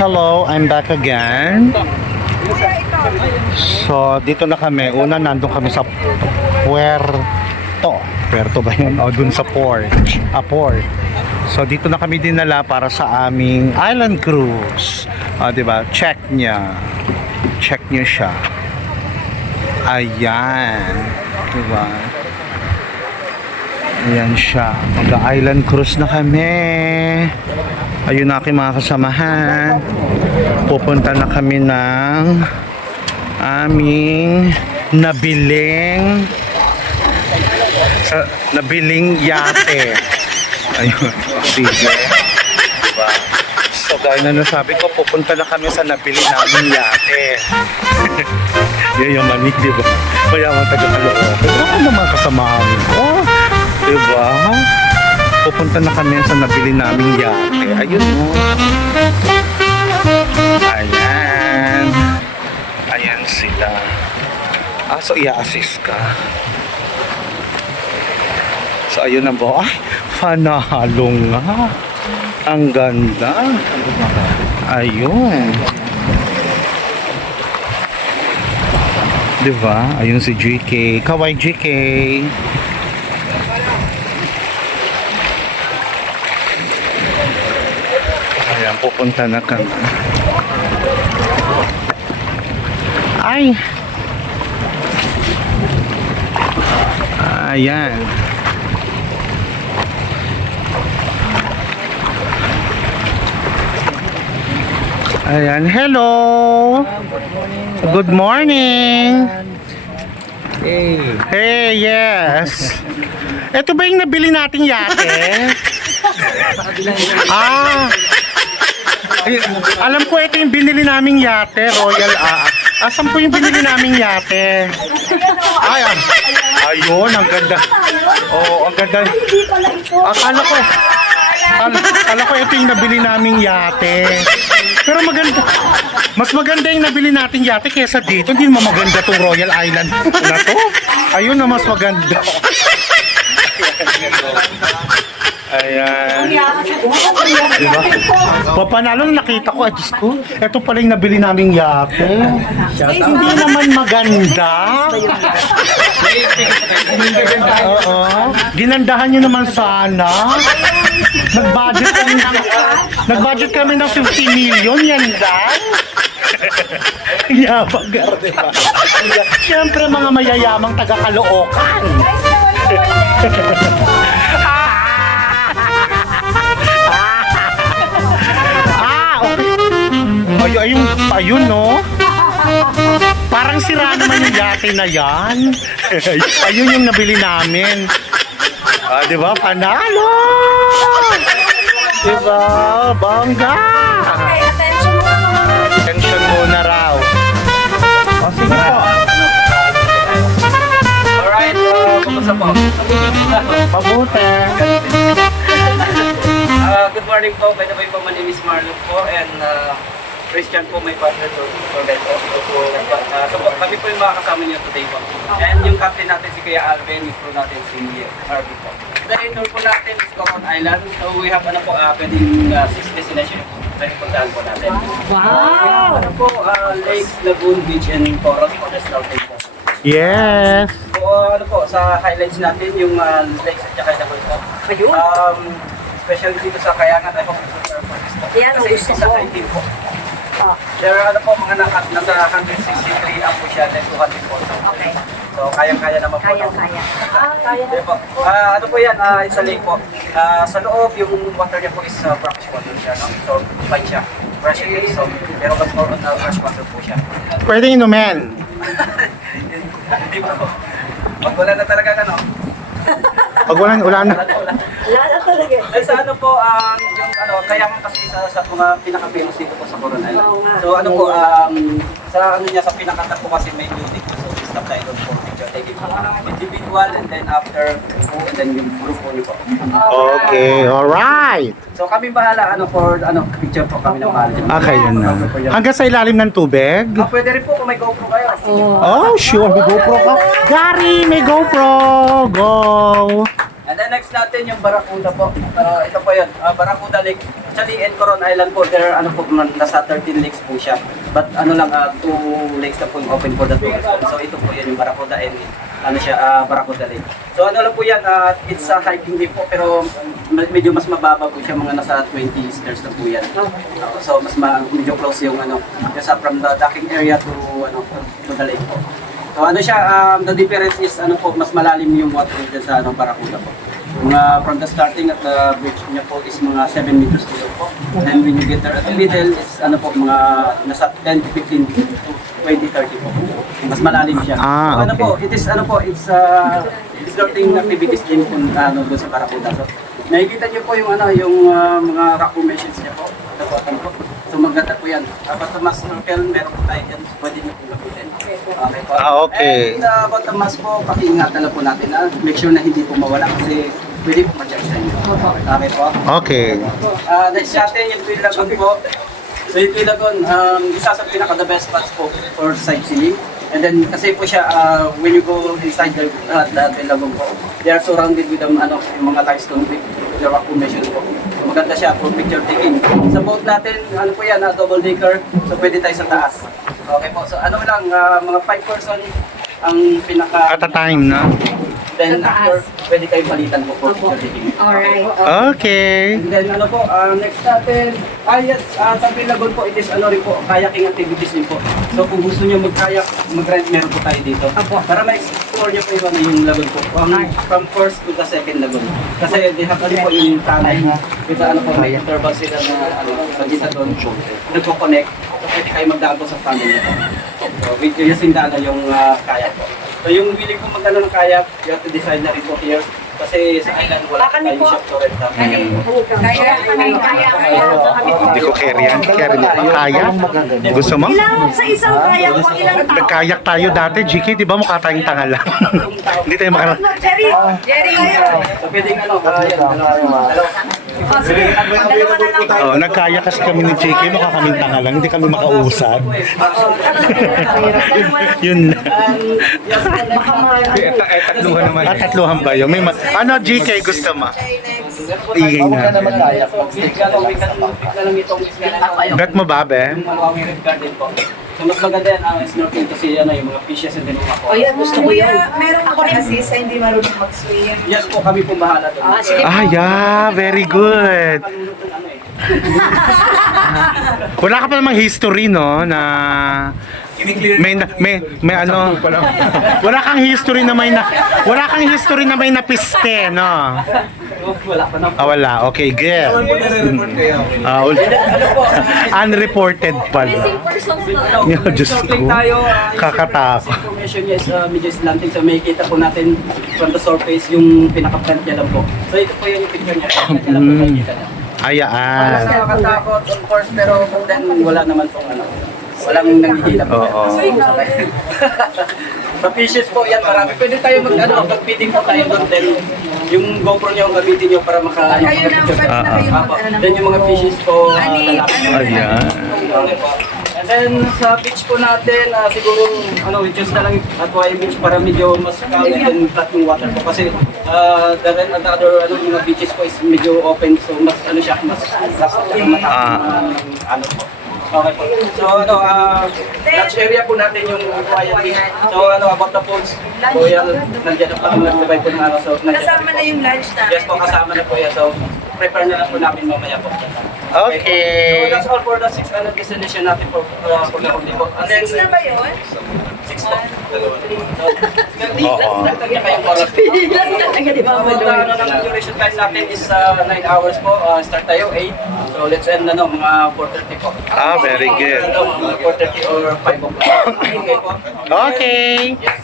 Hello, I'm back again. So, dito na kami. Una, nandun kami sa Puerto. Puerto ba yun? O, dun sa port. Port. So, dito na kami dinala para sa aming island cruise. Diba? Check niya. Check niyo siya. Ayan. Diba? Ayan siya. Mag-island cruise na kami. Ayun na aking mga kasamahan. Pupunta na kami ng aming nabiling yate. Ayun. Sige. Diba? So, gaya na nasabi ko, pupunta na kami sa nabili namin yate. Yan yung mani, diba? Mayaman taga-Caloocan. Ano naman kasamahan ko? Diba? Pupunta na kami sa nabili naming yate. Ayun o. Ayan. Ayan sila. So i-assist ka. So ayun na po. Ay, panalo nga. Ang ganda. Ayun. Diba? Ayun si GK. Kawai GK. Ayan, pupunta na kami. Ay! Ayan. Ayan, hello! Good morning! Hey! Hey, yes! Ito ba yung nabili nating yate? Alam ko ito yung binili naming yate, Royal asan po yung binili naming yate? Ayun, ang ganda. Oo, ang ganda. Akala ko ito yung nabili naming yate. Pero maganda. Mas maganda yung nabili nating yate kesa dito. Hindi naman maganda tong Royal Island na to. Ayun na mas maganda. Ayan. Diba? Papanalo nakita ko, Diyos ko, ito pala yung nabili naming yate. Hindi naman maganda. Oo. Ginandahan nyo naman sana. Nag-budget kami ng 50 million, yan lang. Yabang, diba? Siyempre mga mayayamang taga-Caloocan. Ayun no. Parang sira naman yung yate na yan. Ayun yung nabili namin. Diba? Panalo! Diba? Bongga! Attention muna raw. Sige po. Alright, kumusta po? Mabuti. Good morning po. By the way po, my name is Marlon po and Christian po, may partner to guide po. So kami po yung makakasama niyo today po. And yung captain natin si Kuya Alvin, yung crew natin si Harvey po. The tour po natin is Coron Island. So we have pwedeng 6 destinations pwedeng puntahan po natin. Wow! Lake, Lagoon, Beach, and Coron po. That's now po. Yes. So sa highlights natin yung lakes at saka Lagoon po. Ayun. Especially dito sa Kayangan, I hope Yan, kasi gusto isa ko. sa team po. There are mga nasa 163 ang po siya, then 200 po. Okay. So kayang-kaya naman po. Kaya. Kaya. Then po. Ano po yan, it's a lake po. Sa loob, yung water niya po is brackish water siya. No? So fine siya. Fresh and so pero mas more on fresh water po siya. Pwede inumin. Hindi po. Pag wala na talaga Pag wala na. Lala talaga. Ay sa ano po, yung kaya mo kasi sa mga pinaka-famous dito po sa Coron Island. Oo nga. So sa niya, sa pinakanta po kasi may music po. So stop tayo doon po. Picture taking po. Individual and then after po and then yung group po niyo po. Okay, alright. So kami bahala picture po kami ng mahal. Okay, yun na. Hanggang sa ilalim ng tubig? Pwede rin po kung may GoPro kayo. Oh, sure. May GoPro ka. Gary, may GoPro. Go. And then next natin yung Barracuda po. Ito po yun, Barracuda Lake. Actually, in Coron Island po, there, ano po, nasa 13 lakes po siya. But ano lang, 2 lakes na po yung open for the tourists. So ito po yun, yung Barracuda and ano siya, Barracuda Lake. So ano lang po yan, it's a hiking day po, pero medyo mas mababa po siya, mga nasa 20 stairs na po yan. So mas medyo close yung ano, kasi from the docking area to ano to the lake po. So ano siya, the difference is ano po, mas malalim yung water dyan sa ano, Barracuda po. Mga from the starting at the bridge niya po is mga 7 meters below po. And when you get there at the middle is ano po, mga nasa 10 to 15 to 20, 30 po. Mas malalim siya. So, ano okay. po, it is ano po, it's starting activities din po ano doon sa Barracuda. So nakikita niyo po yung ano, yung mga rock formations niya po. Ito po, ano po. So maganda po yan. Basta mas snorkel, meron po tayo yan. Pwede niyo po lapitin. Okay po. Okay. And about the mask po, pakiingatan lang po natin na make sure na hindi po mawala kasi pwede po ma-check sa inyo. Okay po. Okay. Next natin yung Twin Lagoon po. So yung Twin Lagoon, isa sa pinaka-the best spots po for sightseeing. And then kasi po siya, when you go inside the Twin Lagoon po, they are surrounded with yung mga limestone with the rock formation po. So, maganda siya for picture taking. Sa boat natin, ano po yan, double decker, so pwede tayo sa taas. Okay po, so ano lang, mga 5 person ang pinaka... At a time, no? Then after, pwede kayo palitan po for picture taking. Alright. Okay. And then ano po, next natin, yes, sa Twin Lagoon po, it is ano rin po, kayaking activities din po. So kung gusto niyo mag-kayak, mag-rent, meron po tayo dito. Para ma-explore niyo po yung lagoon po. From first to the second lagoon. Kasi they have ano po yung tunnel. Kita ano po, may interval sila na ano, sa gita doon. Nagko-connect. So pwede kayo magdago sa tunnel nito. So with yung sindala yung kayak po. So yung willing po magdala ng kayak, you have to decide na rin po here. Kasi sa island wala tayong shop to rent. Hindi ko carry yan. Carry mo pa. Kaya? Gusto mo? Ilang sa isang kayak po, ilang tao? Nagkayak tayo dati, GK, di ba mukha tayong tanga lang? Hindi tayo makara... Jerry! Jerry! So pwedeng ano, dalawa. Sige, dalawa na lang. Oh, nagkaya kasi kami ni JK, mukha kaming tanga lang, hindi kami makausad. Yun lang. Baka Tatluhan naman. Tatluhan ba yun? Ano, GK, gusto mo? Ingay na. Bet mo ba, be? So mas maganda yan ang snorkeling kasi ano, yung mga fishes and tinunga po. O yan, gusto ko yan. Meron ako rin assist, hindi marunong mag-swim. Yes po, kami po bahala doon. Sige. Ah, yeah, very good. Wala ka pa namang history, no, na... May ano, wala kang history na may napiste, no? Wala pa na. Wala. Okay, good. Unreported pala. Yo, Diyos ko. Kakatakot. Information niya is medyo slanting. So may kita po natin from the surface yung pinaka-front niya lang po. So ito po yung picture niya. Ito lang po makikita niya. Ayaan. Nakakatakot, of course, pero then wala naman pong ano. Walang nanghihila po. Oo. Sa fishes po, yan marami. Pwede tayo mag-feeding po tayo doon. Then yung GoPro niyo ang gamitin niyo para Kayo na, pwede na kayo Then yung mga fishes po, Ayan. Okay po. And then sa beach po natin, siguro we choose na lang Atwayan Beach para medyo mas calm and flat yung water po. Kasi the other mga beaches po is medyo open, so mas siya, mas mataas po. Okay po. So lunch area po natin yung Atwayan Beach. So about the foods, so yan, nandiyan na po nag-provide po ng so nandiyan Kasama na yung lunch namin. Yes po, kasama na po yan. So, prepare na lang po namin mamaya po. Okay. So, that's all for the 6 destination natin po. Pagkakundi po. And then, 6 na ba yun? 6 po. Oo. Kanya kayong oras. Ilang talaga di ba? Ang duration time natin is 9 hours po. Start tayo 8. So, let's end na mga 4:30 po. Very good. Mga 4:30 or 5 o'clock. Okay po. Okay. Yes.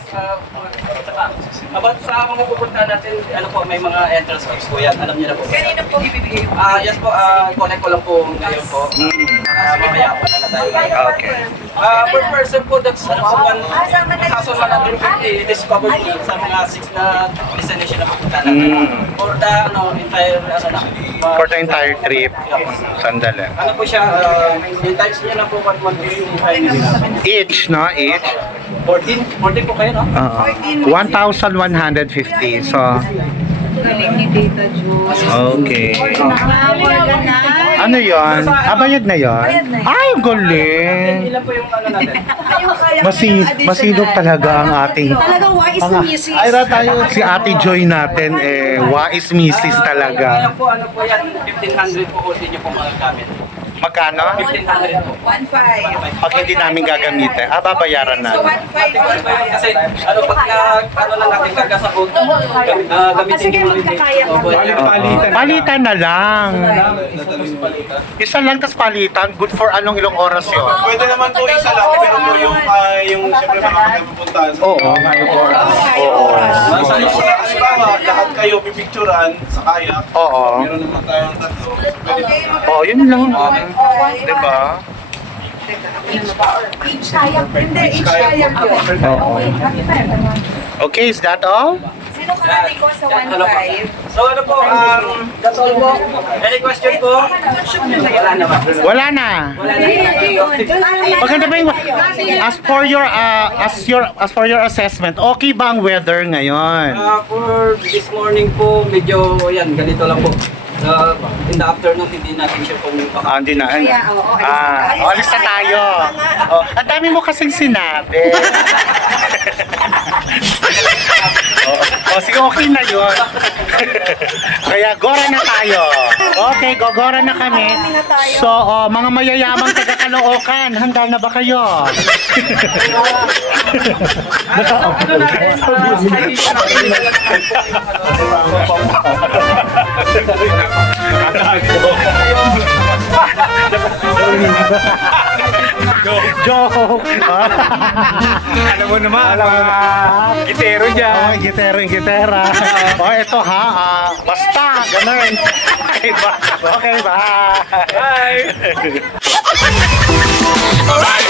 About sa mga pupuntahan natin, may mga entrance fees po yan. Alam niyo na po. Kanino po ibibigay? Yes po, connect ko lang po ngayon po. Mamaya po na tayo. Okay. Per person po, that's 1,150. It is covered po sa mga 6 na destination na pupunta natin. For the entire, For the entire trip. Sandali. ano po siya, yung times niya na po, 1,150. Each, no? Each. 14 po kayo, no? 1,150. So, galing ni Tita Jo. Okay. Organize. Ano yon? Bayad na yon? Bayad na yun. Ay, galing. Ilan po yung ano natin? Masinop talaga ang ating... Talagang wais na misis. Si Ate Joy natin, wais misis Kaya talaga. po, ano po yan, 1,500 po ulit nyo po magagamit. Magkano? 1,500 po. 1.5. Pag hindi namin gagamitin, babayaran na. So 1.5. Kasi ano pag ano lang natin kagkasakot, gamitin nyo ulit. Palitan na lang. Isa lang tas palitan. Good for anong ilang oras yun? Pwede naman po isa lang, pero po yung siyempre mga magpupuntahan. Oo. Sa halimbawa, lahat kayo pipicturan sa kayak. Oo. Meron naman tayong tatlo. Pwede Oo, yun lang. Diba? Each kayak. Hindi, each kayak yun. Oo. Okay, is that all? Sino karami ko sa 1.5? So ano po, that's all po. Any question po? Wala na ba? Wala na. Wala na. Maganda ba yung as for your assessment, okay ba ang weather ngayon? For this morning po, medyo yan, ganito lang po. In the afternoon, hindi natin siya pong Hindi na. Alis na tayo. Ang dami mo kasing sinabi. Sige, okay na yun. Kaya gora na tayo. Okay, gogora na kami. So, mga mayayamang taga-Caloocan, handa na ba kayo? ano natin, hindi pa natin Joke! Alam mo naman, gitero niya. Gitero yung gitera. Ito ha, basta, ganun. Okay ba? Okay ba? Bye! Alright!